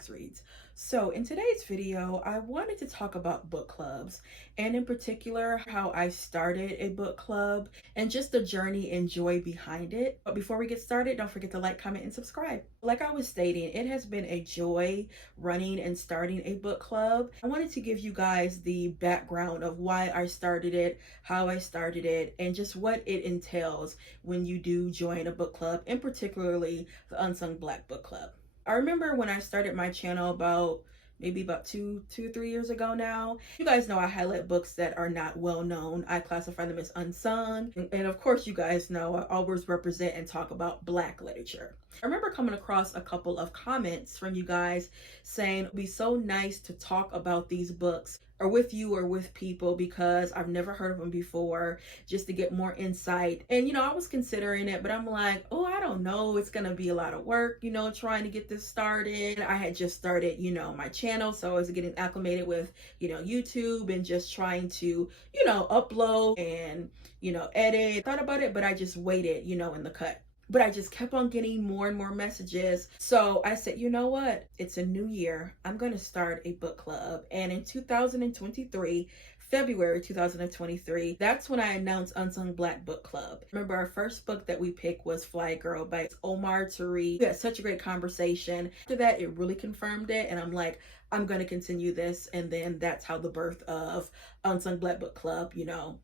Lex Reads. So in today's video, I wanted to talk about book clubs, and in particular how I started a book club and just the journey and joy behind it. But before we get started, don't forget to like, comment, and subscribe. Like I was stating, it has been a joy running and starting a book club. I wanted to give you guys the background of why I started it, how I started it, and just what it entails when you do join a book club, and particularly the Unsung Black Book Club. I remember when I started my channel maybe about 3 years ago now. You guys know I highlight books that are not well known. I classify them as unsung. And of course, you guys know I always represent and talk about Black literature. I remember coming across a couple of comments from you guys saying it'd be so nice to talk about these books or with you or with people because I've never heard of them before, just to get more insight. And I was considering it, but I'm like, oh, I don't know, it's gonna be a lot of work, trying to get this started. I had just started, my channel, so I was getting acclimated with, YouTube and just trying to, upload and, edit. Thought about it, but I just waited, in the cut. But I just kept on getting more and more messages. So I said, you know what? It's a new year. I'm going to start a book club. And in 2023, February 2023, that's when I announced Unsung Black Book Club. Remember, our first book that we picked was Fly Girl by Omar Tariq. We had such a great conversation. After that, it really confirmed it. And I'm like, I'm going to continue this. And then that's how the birth of Unsung Black Book Club,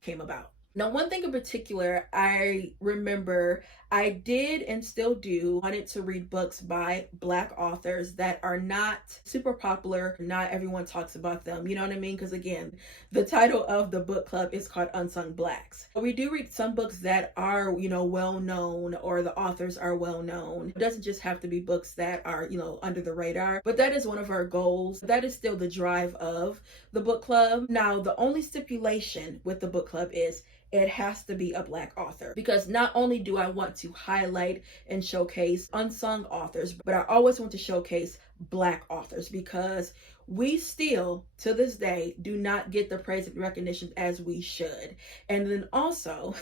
came about. Now, one thing in particular, I remember I did and still do wanted to read books by Black authors that are not super popular. Not everyone talks about them. You know what I mean? Because again, the title of the book club is called Unsung Blacks. We do read some books that are, well known, or the authors are well known. It doesn't just have to be books that are, under the radar, but that is one of our goals. That is still the drive of the book club. Now, the only stipulation with the book club is it has to be a Black author, because not only do I want to highlight and showcase unsung authors, but I always want to showcase Black authors, because we still to this day do not get the praise and recognition as we should. And then also,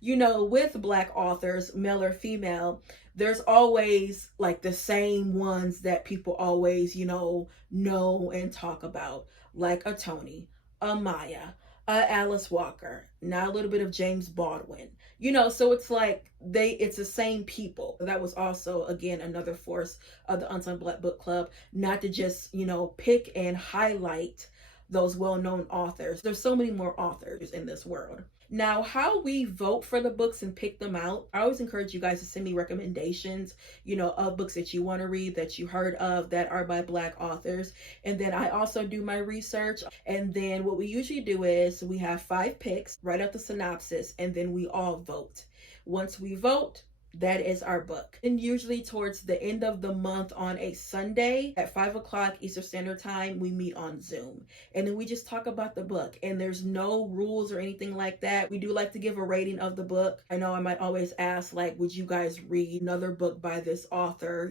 with Black authors, male or female, there's always like the same ones that people always, know and talk about, like a Tony, a Maya, Alice Walker, now a little bit of James Baldwin, so it's like it's the same people. That was also, again, another force of the Unsung Black Book Club, not to just, pick and highlight those well-known authors. There's so many more authors in this world. Now, how we vote for the books and pick them out, I always encourage you guys to send me recommendations, of books that you want to read, that you heard of, that are by Black authors. And then I also do my research. And then what we usually do is we have 5 picks, write out the synopsis, and then we all vote. Once we vote, that is our book. And usually towards the end of the month on a Sunday at 5 o'clock Eastern Standard Time, we meet on Zoom. And then we just talk about the book. And there's no rules or anything like that. We do like to give a rating of the book. I know I might always ask, like, would you guys read another book by this author,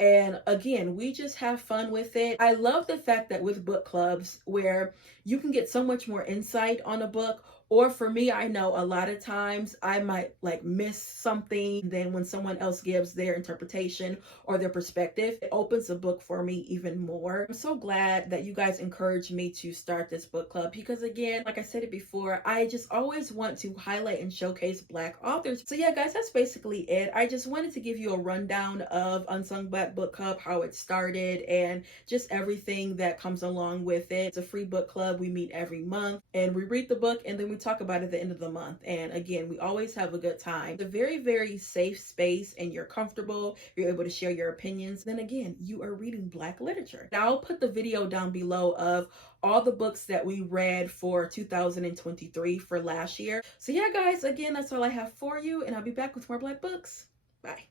And again, we just have fun with it. I love the fact that with book clubs where you can get so much more insight on a book. Or for me, I know a lot of times I might miss something. Then when someone else gives their interpretation or their perspective, it opens the book for me even more. I'm so glad that you guys encouraged me to start this book club, because again, like I said it before, I just always want to highlight and showcase Black authors. So yeah, guys, that's basically it. I just wanted to give you a rundown of Unsung Black Book Club, how it started, and just everything that comes along with it. It's a free book club. We meet every month and we read the book, and then we talk about it at the end of the month. And again, we always have a good time. It's a very, very safe space, and you're comfortable. You're able to share your opinions. Then again, you are reading Black literature. Now, I'll put the video down below of all the books that we read for 2023 for last year. So yeah, guys, again, that's all I have for you, and I'll be back with more Black books. Bye.